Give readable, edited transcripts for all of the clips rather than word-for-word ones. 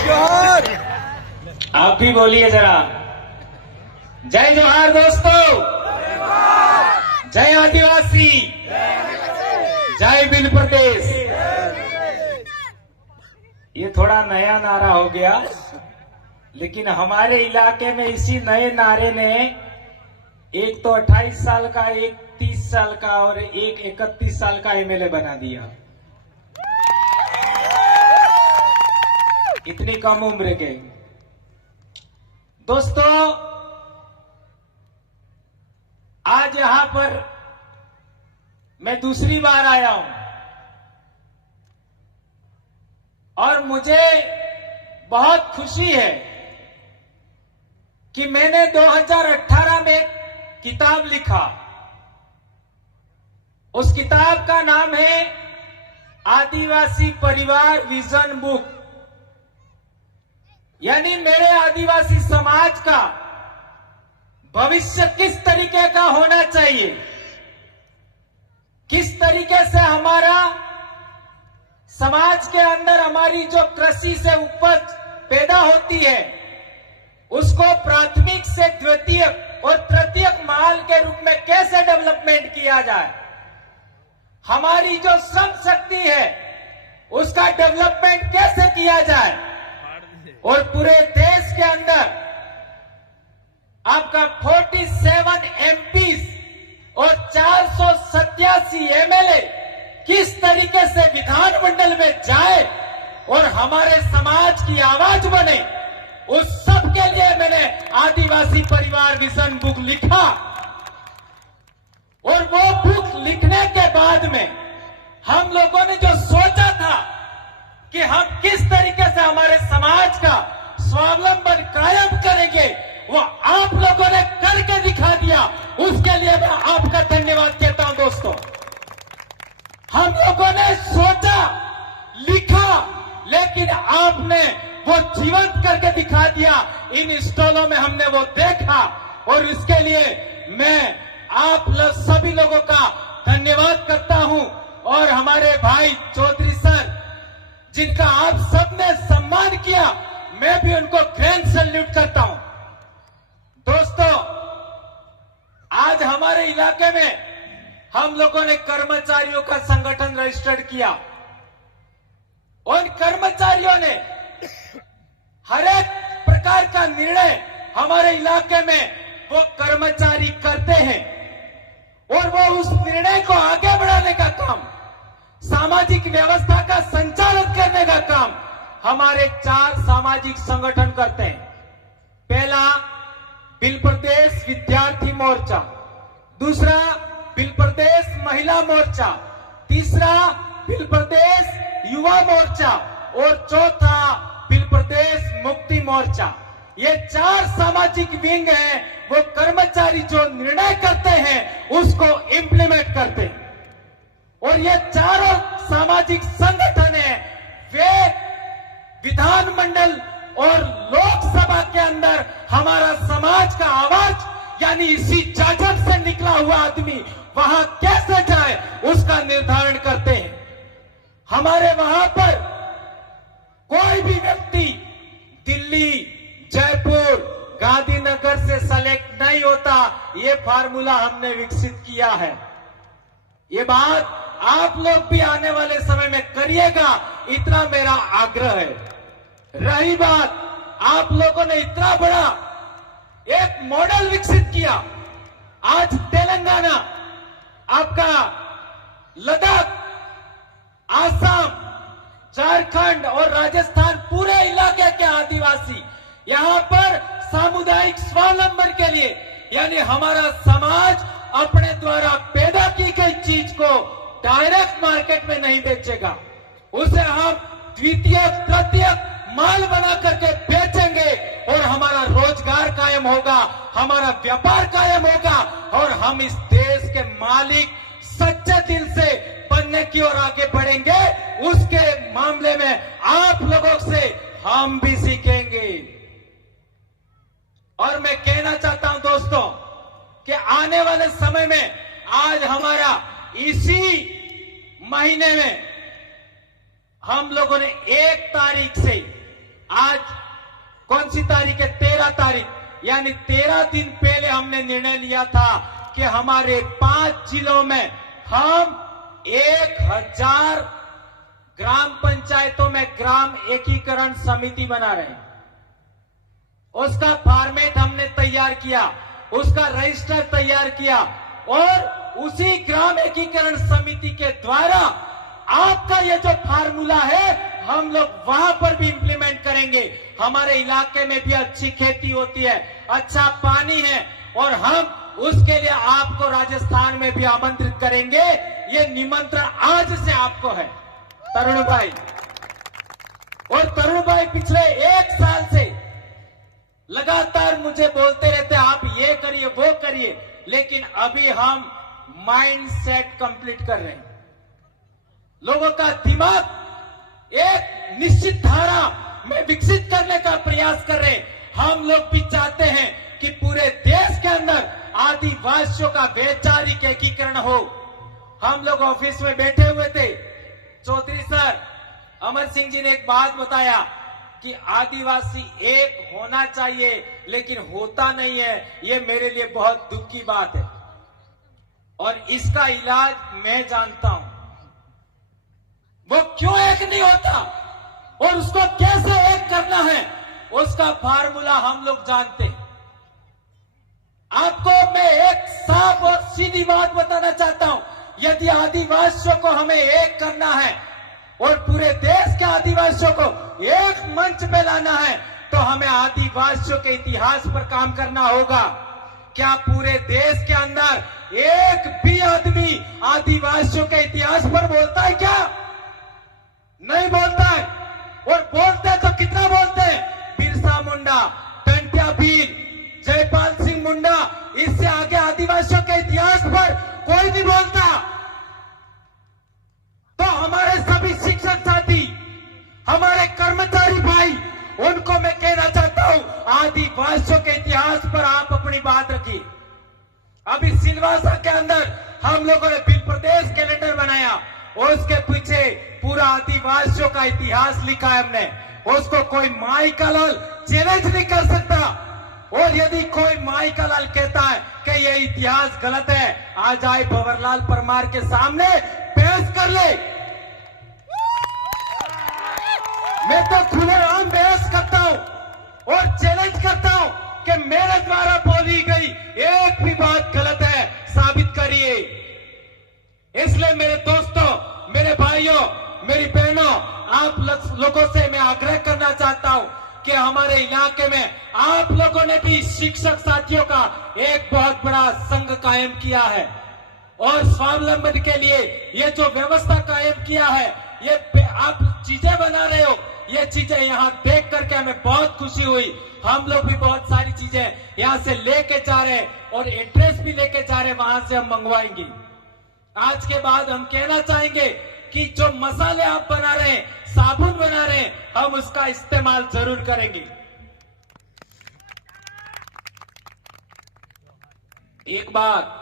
जोहार। आप भी बोलिए जरा। जय जोहार दोस्तों, जय आदिवासी, जय बिल प्रदेश। ये थोड़ा नया नारा हो गया, लेकिन हमारे इलाके में इसी नए नारे ने एक तो 28 साल का, एक 30 साल का और एक 31 साल का एमएलए बना दिया। इतनी कम उम्र के दोस्तों, आज यहां पर मैं दूसरी बार आया हूं और मुझे बहुत खुशी है कि मैंने 2018 में एक किताब लिखा। उस किताब का नाम है आदिवासी परिवार विजन बुक, यानी मेरे आदिवासी समाज का भविष्य किस तरीके का होना चाहिए, किस तरीके से हमारा समाज के अंदर हमारी जो कृषि से उपज पैदा होती है उसको प्राथमिक से द्वितीय और तृतीयक माल के रूप में कैसे डेवलपमेंट किया जाए, हमारी जो श्रम शक्ति है उसका डेवलपमेंट कैसे किया जाए, और पूरे देश के अंदर आपका 47 एमपीज और 487 एमएलए किस तरीके से विधानमंडल में जाए और हमारे समाज की आवाज बने, उस सब के लिए मैंने आदिवासी परिवार विजन बुक लिखा। और वो बुक लिखने के बाद में हम लोगों ने जो सोचा था कि हम किस तरीके से हमारे समाज का स्वावलंबन कायम करेंगे, वो आप लोगों ने करके दिखा दिया। उसके लिए मैं आपका धन्यवाद कहता हूं दोस्तों। हम लोगों ने सोचा, लिखा, लेकिन आपने वो जीवंत करके दिखा दिया। इन स्टॉलों में हमने वो देखा और इसके लिए मैं आप सभी लोगों का धन्यवाद करता हूं। और हमारे भाई चौधरी सर, जिनका आप सबने सम्मान किया, मैं भी उनको ग्रैंड सैल्यूट करता हूं। दोस्तों, आज हमारे इलाके में हम लोगों ने कर्मचारियों का संगठन रजिस्टर्ड किया। उन कर्मचारियों ने हर एक प्रकार का निर्णय हमारे इलाके में वो कर्मचारी करते हैं और वो उस निर्णय को आगे बढ़ाने का काम, सामाजिक व्यवस्था का संचालन करने का काम हमारे 4 सामाजिक संगठन करते हैं। पहला बिल प्रदेश विद्यार्थी मोर्चा, दूसरा बिल प्रदेश महिला मोर्चा, तीसरा बिल प्रदेश युवा मोर्चा और चौथा बिल प्रदेश मुक्ति मोर्चा। ये 4 सामाजिक विंग हैं, वो कर्मचारी जो निर्णय करते हैं उसको इंप्लीमेंट करते हैं। और ये चारों सामाजिक संगठन हैं, वे विधानमंडल और लोकसभा के अंदर हमारा समाज का आवाज, यानी इसी जाजम से निकला हुआ आदमी वहां कैसे जाए उसका निर्धारण करते हैं। हमारे वहां पर कोई भी व्यक्ति दिल्ली, जयपुर, गांधीनगर से सेलेक्ट नहीं होता। ये फार्मूला हमने विकसित किया है। ये बात आप लोग भी आने वाले समय में करिएगा, इतना मेरा आग्रह है। रही बात, आप लोगों ने इतना बड़ा एक मॉडल विकसित किया। आज तेलंगाना, आपका लद्दाख, आसाम, झारखंड और राजस्थान, पूरे इलाके के आदिवासी यहां पर सामुदायिक स्वावलंबन के लिए, यानी हमारा समाज अपने द्वारा पैदा की गई चीज को डायरेक्ट मार्केट में नहीं बेचेगा, उसे हम द्वितीय तृतीय माल बना करके बेचेंगे और हमारा रोजगार कायम होगा, हमारा व्यापार कायम होगा और हम इस देश के मालिक सच्चे दिल से बनने की ओर आगे बढ़ेंगे। उसके मामले में आप लोगों से हम भी सीखेंगे। और मैं कहना चाहता हूं दोस्तों कि आने वाले समय में, आज हमारा इसी महीने में हम लोगों ने 1 तारीख से आज कौन सी तारीख है? 13 तारीख, यानी 13 दिन पहले हमने निर्णय लिया था कि हमारे 5 जिलों में हम 1000 ग्राम पंचायतों में ग्राम एकीकरण समिति बना रहे हैं। उसका फॉर्मेट हमने तैयार किया, उसका रजिस्टर तैयार किया और उसी ग्राम एकीकरण समिति के द्वारा आपका ये जो फार्मूला है हम लोग वहां पर भी इंप्लीमेंट करेंगे। हमारे इलाके में भी अच्छी खेती होती है, अच्छा पानी है और हम उसके लिए आपको राजस्थान में भी आमंत्रित करेंगे। ये निमंत्रण आज से आपको है तरुण भाई। और तरुण भाई पिछले 1 साल से लगातार मुझे बोलते रहते आप ये करिए वो करिए, लेकिन अभी हम माइंड सेट कंप्लीट कर रहे हैं। लोगों का दिमाग एक निश्चित धारा में विकसित करने का प्रयास कर रहे हैं। हम लोग भी चाहते हैं कि पूरे देश के अंदर आदिवासियों का वैचारिक एकीकरण हो। हम लोग ऑफिस में बैठे हुए थे, चौधरी सर अमर सिंह जी ने एक बात बताया कि आदिवासी एक होना चाहिए लेकिन होता नहीं है। ये मेरे लिए बहुत दुख की बात है और इसका इलाज मैं जानता हूं। वो क्यों एक नहीं होता और उसको कैसे एक करना है उसका फार्मूला हम लोग जानते हैं। आपको मैं एक साफ और सीधी बात बताना चाहता हूं, यदि आदिवासियों को हमें एक करना है और पूरे देश के आदिवासियों को एक मंच पे लाना है तो हमें आदिवासियों के इतिहास पर काम करना होगा। क्या पूरे देश के अंदर एक भी आदमी आदिवासियों के इतिहास पर बोलता है? क्या नहीं बोलता है? और बोलते हैं तो कितना बोलते हैं? बिरसा मुंडा, टंट्या भील, जयपाल सिंह मुंडा, इससे आगे आदिवासियों के इतिहास पर कोई नहीं बोलता। तो हमारे सभी शिक्षक साथी, हमारे कर्मचारी भाई, उनको मैं कहना चाहता हूं आदिवासियों के इतिहास पर आप अपनी बात रखिए। अभी सिलवासा के अंदर हम लोगों ने बिल प्रदेश कैलेंडर बनाया और उसके पीछे पूरा आदिवासियों का इतिहास लिखा है हमने। उसको कोई माई का लाल चैलेंज नहीं कर सकता। और यदि कोई माई का लाल कहता है कि ये इतिहास गलत है, आ जाए भंवरलाल परमार के सामने बहस कर ले। मैं तो खुलेआम बहस करता हूं और चैलेंज करता हूं कि मेरे द्वारा बोली गई एक भी बात गलत है, साबित करिए। इसलिए मेरे दोस्तों, मेरे भाइयों, मेरी बहनों, आप लोगों से मैं आग्रह करना चाहता हूं कि हमारे इलाके में आप लोगों ने भी शिक्षक साथियों का एक बहुत बड़ा संघ कायम किया है और स्वावलंबन के लिए ये जो व्यवस्था कायम किया है, ये आप चीजें बना रहे हो, ये चीजें यहाँ देख करके हमें बहुत खुशी हुई। हम लोग भी बहुत सारी चीजें यहाँ से लेके जा रहे हैं और एड्रेस भी लेके जा रहे हैं, वहां से हम मंगवाएंगे। आज के बाद हम कहना चाहेंगे कि जो मसाले आप बना रहे हैं, साबुन बना रहे हैं, हम उसका इस्तेमाल जरूर करेंगे। एक बात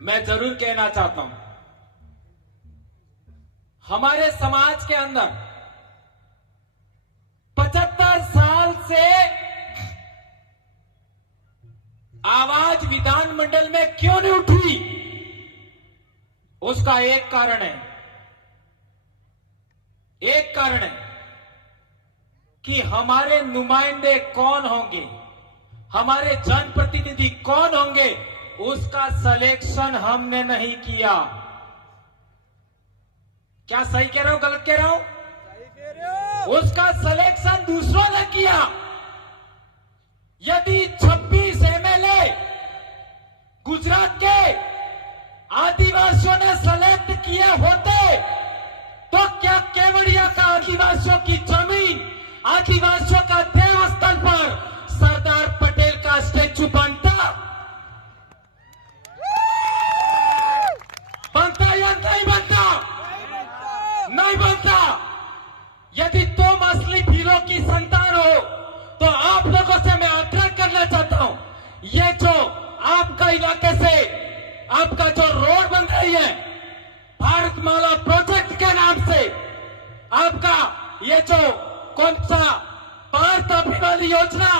मैं जरूर कहना चाहता हूं, हमारे समाज के अंदर 75 साल से आवाज विधानमंडल में क्यों नहीं उठी? उसका एक कारण है कि हमारे नुमाइंदे कौन होंगे, हमारे जनप्रतिनिधि कौन होंगे, उसका सिलेक्शन हमने नहीं किया। क्या सही कह रहा हूं, गलत कह रहा हूं? उसका सिलेक्शन दूसरों ने किया। यदि 26 एमएलए गुजरात के आदिवासियों ने सेलेक्ट किए होते तो क्या केवड़िया का आदिवासियों की जमीन, आदिवासियों का देवस्थल पर सरदार पटेल का स्टैचू बनता या नहीं बनता? नहीं बनता। यदि तुम असली वीरों की संतान हो तो आप लोगों से मैं आग्रह करना चाहता हूं, ये जो आपका इलाके से आपका जो रोड बन रही है भारतमाला प्रोजेक्ट के नाम से, आपका ये जो कौन सा पार तापी वाली योजना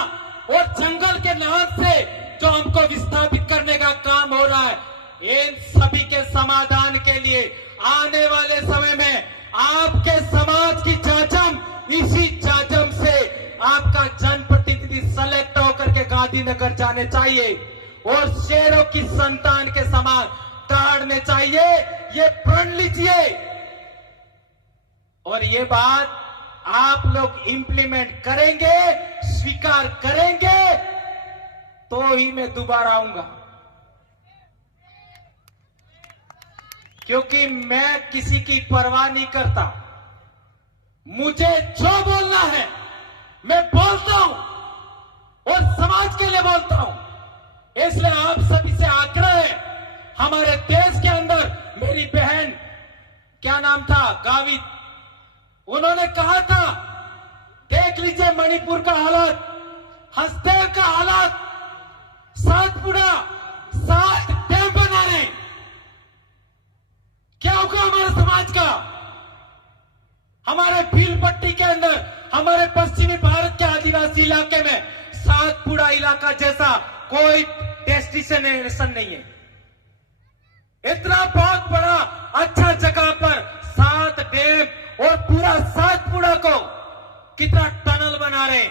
और जंगल के नाम से जो हमको विस्थापित करने का काम हो रहा है, इन सभी के समाधान के लिए आने वाले समय में आपके समाज की चाचम, इसी चाचम से आपका जनप्रतिनिधि सेलेक्ट होकर के गांधीनगर जाने चाहिए और शेरों की संतान के समान दहाड़ने चाहिए। ये प्रण लीजिए और ये बात आप लोग इंप्लीमेंट करेंगे, स्वीकार करेंगे, तो ही मैं दोबारा आऊंगा। क्योंकि मैं किसी की परवाह नहीं करता। मुझे जो बोलना है मैं बोलता हूं और समाज के लिए बोलता हूं। इसलिए आप सभी से आग्रह है, हमारे देश के अंदर मेरी बहन, क्या नाम था, गावित, उन्होंने कहा था, देख लीजिए मणिपुर का हालत, हसदेव का हालत, सातपुड़ा 7 डैम बना रहे, क्या होगा हमारे समाज का? हमारे भीलपट्टी के अंदर, हमारे पश्चिमी भारत के आदिवासी इलाके में सातपुड़ा इलाका जैसा कोई डेस्टिनेशन नहीं है। इतना बहुत बड़ा अच्छा जगह पर 7 डैम और पूरा सातपुड़ा को कितना टनल बना रहे,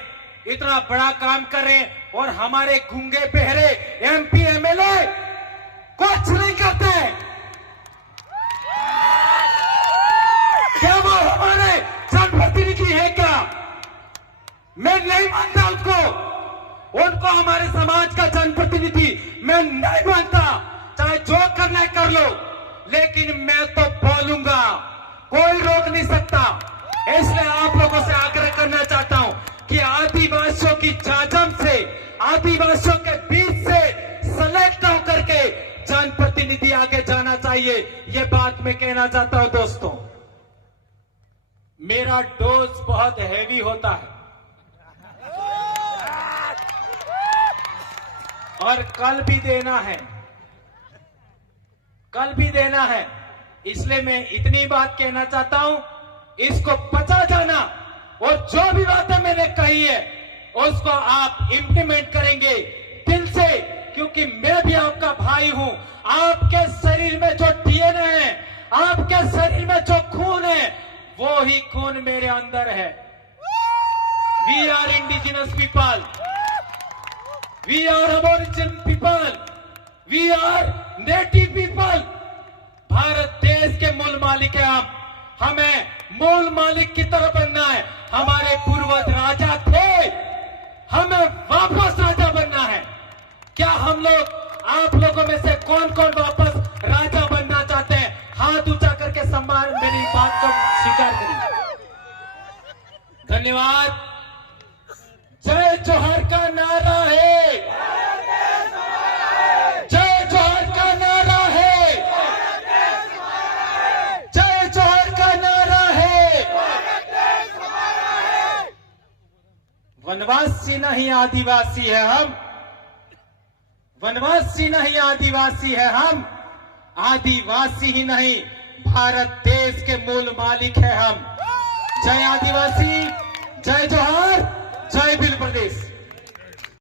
इतना बड़ा काम कर रहे हैं और हमारे गूंगे बहरे एमपी एमएलए कुछ नहीं करते। क्या वो हमारे जनप्रतिनिधि है क्या? मैं नहीं मानता उनको हमारे समाज का जनप्रतिनिधि मैं नहीं मानता। चाहे जो करना है कर लो, लेकिन मैं तो बोलूंगा, कोई रोक नहीं सकता। इसलिए आप लोगों से आग्रह करना चाहता हूं कि आदिवासियों की चाचम से, आदिवासियों के बीच से सेलेक्ट होकर के जनप्रतिनिधि आगे जाना चाहिए। ये बात मैं कहना चाहता हूं दोस्तों। मेरा डोज बहुत हैवी होता है और कल भी देना है, कल भी देना है। इसलिए मैं इतनी बात कहना चाहता हूं, इसको पचा जाना और जो भी बातें मैंने कही है उसको आप इंप्लीमेंट करेंगे दिल से, क्योंकि मैं भी आपका भाई हूं। आपके शरीर में जो डीएनए है, आपके शरीर में जो खून है, वो ही खून मेरे अंदर है। We are indigenous people, we are aborigine people, we are native people. Bharat देश के मूल मालिक है हम, हमें मूल मालिक की तरह बनना है। हमारे पूर्वज राजा थे, हमें वापस राजा बनना है। क्या हम लोग, आप लोगों में से कौन कौन वापस राजा बनना चाहते हैं? हाथ ऊंचा करके सम्मान, मेरी बात को स्वीकार करिए। धन्यवाद। जय जोहर का नारा है, जय जोहर का नारा है, जय जोहर का नारा है। वनवासी नहीं आदिवासी है हम, वनवासी नहीं आदिवासी है हम, आदिवासी ही नहीं भारत देश के मूल मालिक है हम। जय आदिवासी, जय जोहर, जय भील प्रदेश।